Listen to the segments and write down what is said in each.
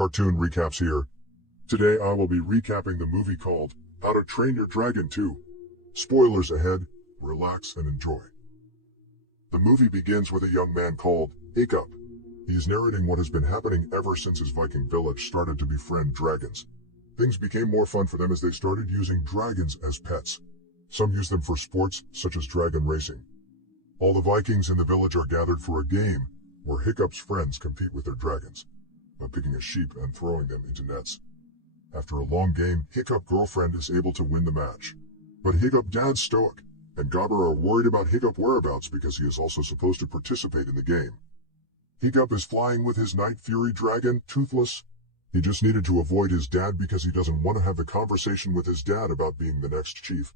Cartoon recaps here. Today I will be recapping the movie called How to Train Your Dragon 2. Spoilers ahead, relax and enjoy. The movie begins with a young man called Hiccup. He is narrating what has been happening ever since his Viking village started to befriend dragons. Things became more fun for them as they started using dragons as pets. Some use them for sports, such as dragon racing. All the Vikings in the village are gathered for a game where Hiccup's friends compete with their dragons by picking a sheep and throwing them into nets. After a long game, Hiccup's girlfriend is able to win the match. But Hiccup's dad Stoic and Gobber are worried about Hiccup's whereabouts because he is also supposed to participate in the game. Hiccup is flying with his Night Fury dragon, Toothless. He just needed to avoid his dad because he doesn't want to have the conversation with his dad about being the next chief.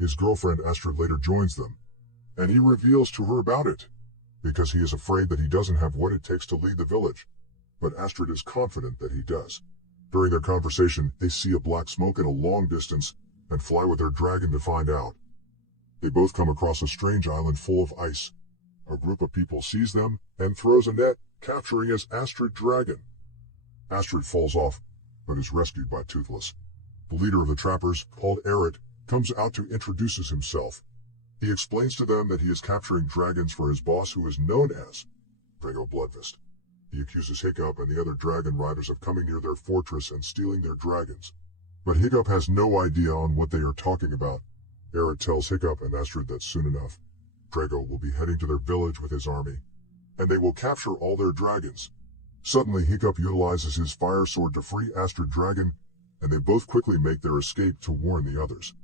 His girlfriend Astrid later joins them, and he reveals to her about it, because he is afraid that he doesn't have what it takes to lead the village. But Astrid is confident that he does. During their conversation, they see a black smoke in a long distance and fly with their dragon to find out. They both come across a strange island full of ice. A group of people sees them and throws a net, capturing his Astrid dragon. Astrid falls off, but is rescued by Toothless. The leader of the trappers, called Erit, comes out to introduces himself. He explains to them that he is capturing dragons for his boss, who is known as Drago Bloodfist. He accuses Hiccup and the other dragon riders of coming near their fortress and stealing their dragons. But Hiccup has no idea on what they are talking about. Erit tells Hiccup and Astrid that soon enough, Drago will be heading to their village with his army, and they will capture all their dragons. Suddenly, Hiccup utilizes his fire sword to free Astrid dragon, and they both quickly make their escape to warn the others.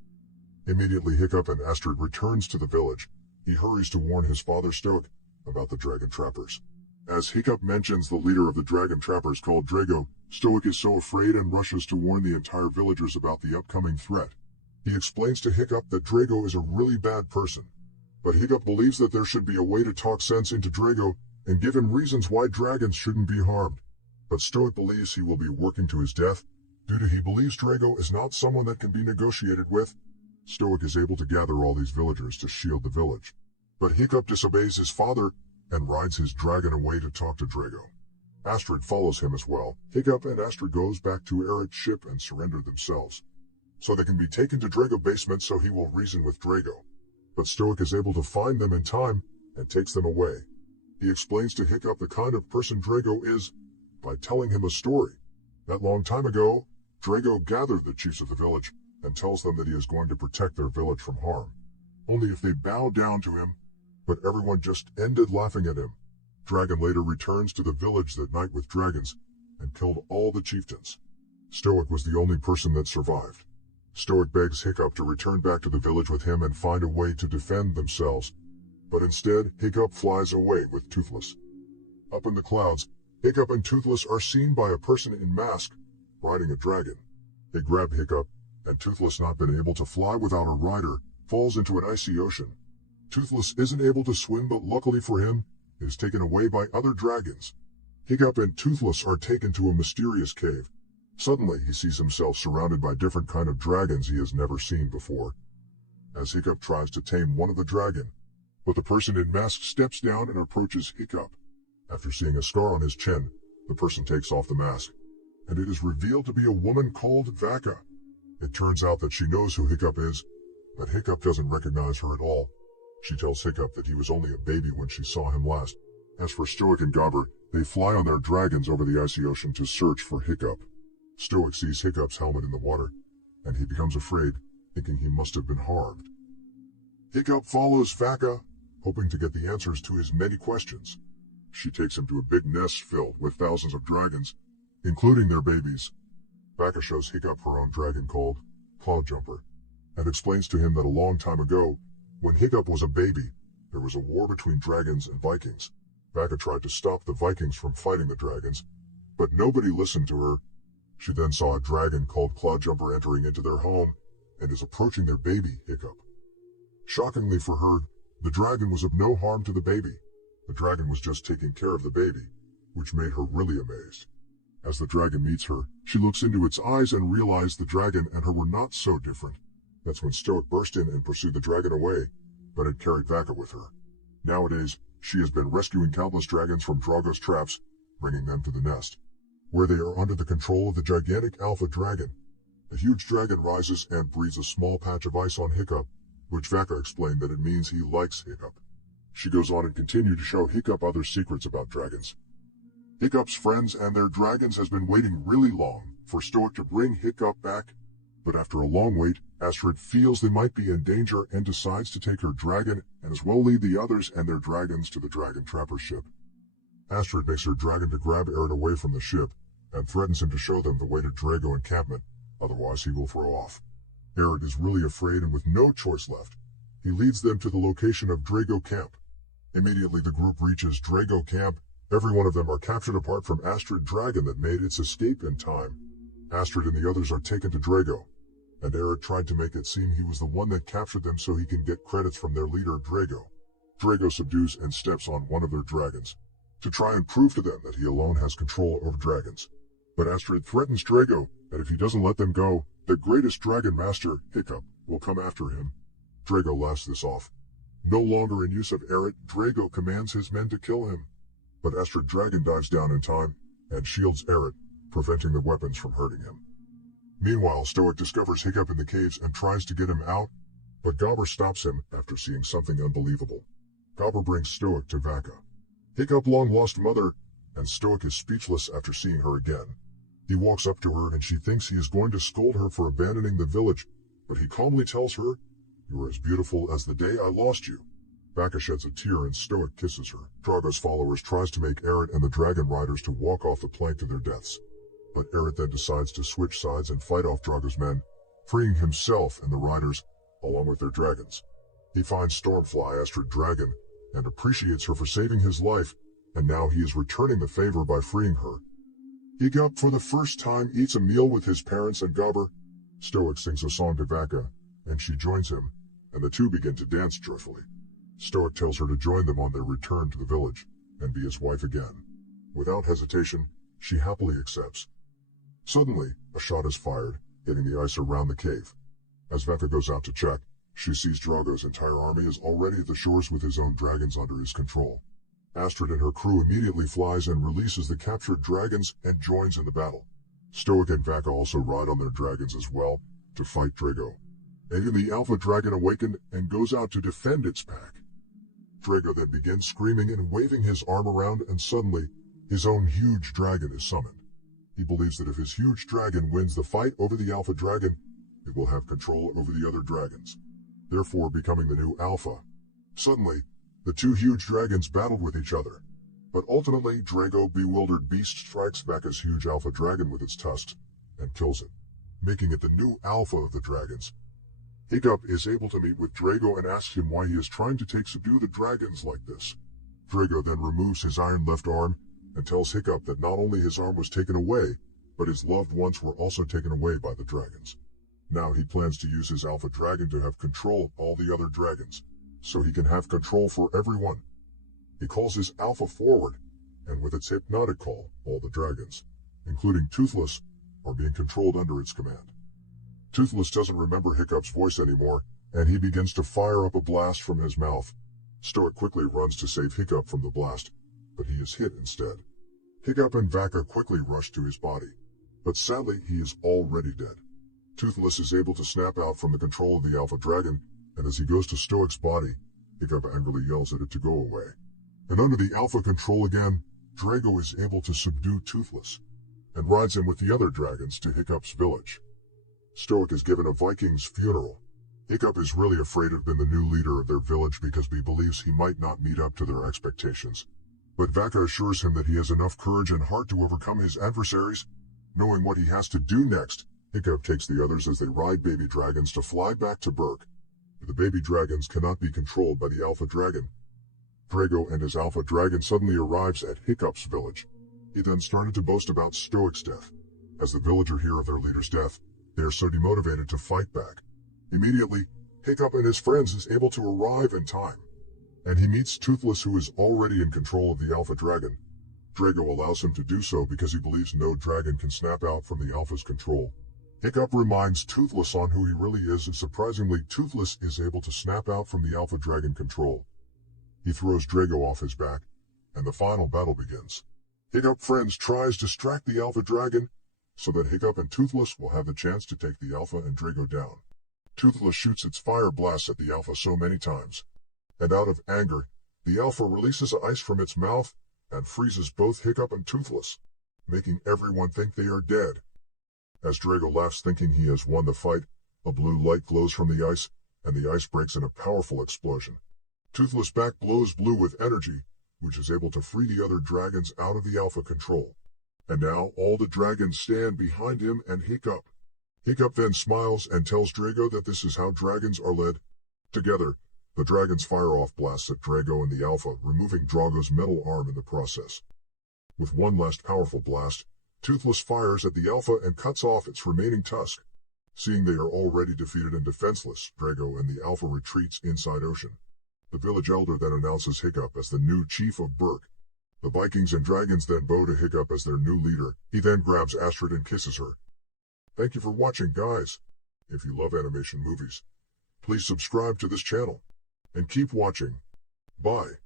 Immediately, Hiccup and Astrid returns to the village. He hurries to warn his father Stoic about the dragon trappers. As Hiccup mentions the leader of the dragon trappers called Drago, Stoic is so afraid and rushes to warn the entire villagers about the upcoming threat. He explains to Hiccup that Drago is a really bad person, but Hiccup believes that there should be a way to talk sense into Drago and give him reasons why dragons shouldn't be harmed. But Stoic believes he will be working to his death, due to he believes Drago is not someone that can be negotiated with. Stoic is able to gather all these villagers to shield the village. But Hiccup disobeys his father and rides his dragon away to talk to Drago. Astrid follows him as well. Hiccup and Astrid goes back to Erit's ship and surrender themselves, so they can be taken to Drago basement so he will reason with Drago. But Stoic is able to find them in time and takes them away. He explains to Hiccup the kind of person Drago is by telling him a story. That long time ago, Drago gathered the chiefs of the village and tells them that he is going to protect their village from harm, only if they bow down to him. But everyone just ended laughing at him. Dragon later returns to the village that night with dragons and killed all the chieftains. Stoic was the only person that survived. Stoic begs Hiccup to return back to the village with him and find a way to defend themselves. But instead, Hiccup flies away with Toothless. Up in the clouds, Hiccup and Toothless are seen by a person in mask riding a dragon. They grab Hiccup, and Toothless, not been able to fly without a rider, falls into an icy ocean. Toothless isn't able to swim, but luckily for him, is taken away by other dragons. Hiccup and Toothless are taken to a mysterious cave. Suddenly, he sees himself surrounded by different kind of dragons he has never seen before. As Hiccup tries to tame one of the dragon, but the person in mask steps down and approaches Hiccup. After seeing a scar on his chin, the person takes off the mask, and it is revealed to be a woman called Vaka. It turns out that she knows who Hiccup is, but Hiccup doesn't recognize her at all. She tells Hiccup that he was only a baby when she saw him last. As for Stoic and Gobber, they fly on their dragons over the icy ocean to search for Hiccup. Stoic sees Hiccup's helmet in the water, and he becomes afraid, thinking he must have been harmed. Hiccup follows Vaka, hoping to get the answers to his many questions. She takes him to a big nest filled with thousands of dragons, including their babies. Vaka shows Hiccup her own dragon called Cloudjumper, and explains to him that a long time ago, when Hiccup was a baby, there was a war between dragons and Vikings. Vaka tried to stop the Vikings from fighting the dragons, but nobody listened to her. She then saw a dragon called Cloudjumper entering into their home and is approaching their baby, Hiccup. Shockingly for her, the dragon was of no harm to the baby. The dragon was just taking care of the baby, which made her really amazed. As the dragon meets her, she looks into its eyes and realized the dragon and her were not so different. That's when Stoic burst in and pursued the dragon away, but had carried Vaka with her. Nowadays, she has been rescuing countless dragons from Drago's traps, bringing them to the nest. where they are under the control of the gigantic Alpha Dragon. The huge dragon rises and breathes a small patch of ice on Hiccup, which Vaka explained that it means he likes Hiccup. She goes on and continues to show Hiccup other secrets about dragons. Hiccup's friends and their dragons has been waiting really long for Stoic to bring Hiccup back, but after a long wait, Astrid feels they might be in danger and decides to take her dragon and as well lead the others and their dragons to the dragon trapper ship. Astrid makes her dragon to grab Aaron away from the ship and threatens him to show them the way to Drago encampment, otherwise he will throw off. Aaron is really afraid and with no choice left, he leads them to the location of Drago camp. Immediately the group reaches Drago camp. Every one of them are captured apart from Astrid dragon that made its escape in time. Astrid and the others are taken to Drago, and Eric tried to make it seem he was the one that captured them so he can get credits from their leader Drago. Drago subdues and steps on one of their dragons, to try and prove to them that he alone has control over dragons. But Astrid threatens Drago that if he doesn't let them go, the greatest dragon master, Hiccup, will come after him. Drago laughs this off. No longer in use of Eret, Drago commands his men to kill him. But Astrid Dragon dives down in time and shields Eret, preventing the weapons from hurting him. Meanwhile, Stoic discovers Hiccup in the caves and tries to get him out, but Gobber stops him after seeing something unbelievable. Gobber brings Stoic to Vaka, Hiccup long-lost mother, and Stoic is speechless after seeing her again. He walks up to her and she thinks he is going to scold her for abandoning the village, but he calmly tells her, "You are as beautiful as the day I lost you." Vaka sheds a tear and Stoic kisses her. Drago's followers tries to make Eret and the dragon riders to walk off the plank to their deaths. But Eret then decides to switch sides and fight off Drago's men, freeing himself and the riders, along with their dragons. He finds Stormfly Astrid Dragon, and appreciates her for saving his life, and now he is returning the favor by freeing her. Hiccup for the first time eats a meal with his parents and Gobber. Stoic sings a song to Vaka, and she joins him, and the two begin to dance joyfully. Stoic tells her to join them on their return to the village, and be his wife again. Without hesitation, she happily accepts. Suddenly, a shot is fired, hitting the ice around the cave. As Vaka goes out to check, she sees Drago's entire army is already at the shores with his own dragons under his control. Astrid and her crew immediately flies and releases the captured dragons and joins in the battle. Stoic and Vaka also ride on their dragons as well, to fight Drago. And then the Alpha Dragon awakened and goes out to defend its pack. Drago then begins screaming and waving his arm around, and suddenly, his own huge dragon is summoned. He believes that if his huge dragon wins the fight over the Alpha Dragon, it will have control over the other dragons, therefore becoming the new Alpha. Suddenly, the two huge dragons battled with each other, but ultimately Drago bewildered beast strikes Vaka's huge Alpha Dragon with its tusks, and kills it, making it the new Alpha of the dragons. Hiccup is able to meet with Drago and asks him why he is trying to subdue the dragons like this. Drago then removes his iron left arm, and tells Hiccup that not only his arm was taken away, but his loved ones were also taken away by the dragons. Now he plans to use his Alpha Dragon to have control of all the other dragons, so he can have control for everyone. He calls his Alpha forward, and with its hypnotic call, all the dragons, including Toothless, are being controlled under its command. Toothless doesn't remember Hiccup's voice anymore, and he begins to fire up a blast from his mouth. Stoic quickly runs to save Hiccup from the blast, but he is hit instead. Hiccup and Vaka quickly rush to his body, but sadly he is already dead. Toothless is able to snap out from the control of the Alpha Dragon, and as he goes to Stoic's body, Hiccup angrily yells at it to go away. And under the Alpha control again, Drago is able to subdue Toothless, and rides him with the other dragons to Hiccup's village. Stoic is given a Viking's funeral. Hiccup is really afraid of being the new leader of their village because he believes he might not meet up to their expectations. But Vaka assures him that he has enough courage and heart to overcome his adversaries. Knowing what he has to do next, Hiccup takes the others as they ride baby dragons to fly back to Berk. The baby dragons cannot be controlled by the Alpha Dragon. Drago and his Alpha Dragon suddenly arrives at Hiccup's village. He then started to boast about Stoic's death. As the villager hear of their leader's death, they are so demotivated to fight back. Immediately, Hiccup and his friends is able to arrive in time, and he meets Toothless, who is already in control of the Alpha Dragon. Drago allows him to do so because he believes no dragon can snap out from the Alpha's control. Hiccup reminds Toothless on who he really is, and surprisingly, Toothless is able to snap out from the Alpha Dragon control. He throws Drago off his back, and the final battle begins. Hiccup friends tries to distract the Alpha Dragon so that Hiccup and Toothless will have the chance to take the Alpha and Drago down. Toothless shoots its fire blasts at the Alpha so many times, and out of anger, the Alpha releases ice from its mouth and freezes both Hiccup and Toothless, making everyone think they are dead. As Drago laughs thinking he has won the fight, a blue light glows from the ice, and the ice breaks in a powerful explosion. Toothless back blows blue with energy, which is able to free the other dragons out of the Alpha control. And now all the dragons stand behind him and Hiccup. Hiccup then smiles and tells Drago that this is how dragons are led. Together, the dragons fire off blasts at Drago and the Alpha, removing Drago's metal arm in the process. With one last powerful blast, Toothless fires at the Alpha and cuts off its remaining tusk. Seeing they are already defeated and defenseless, Drago and the Alpha retreats inside Ocean. The village elder then announces Hiccup as the new chief of Berk. The Vikings and dragons then bow to Hiccup as their new leader. He then grabs Astrid and kisses her. Thank you for watching, guys. If you love animation movies, please subscribe to this channel and keep watching. Bye.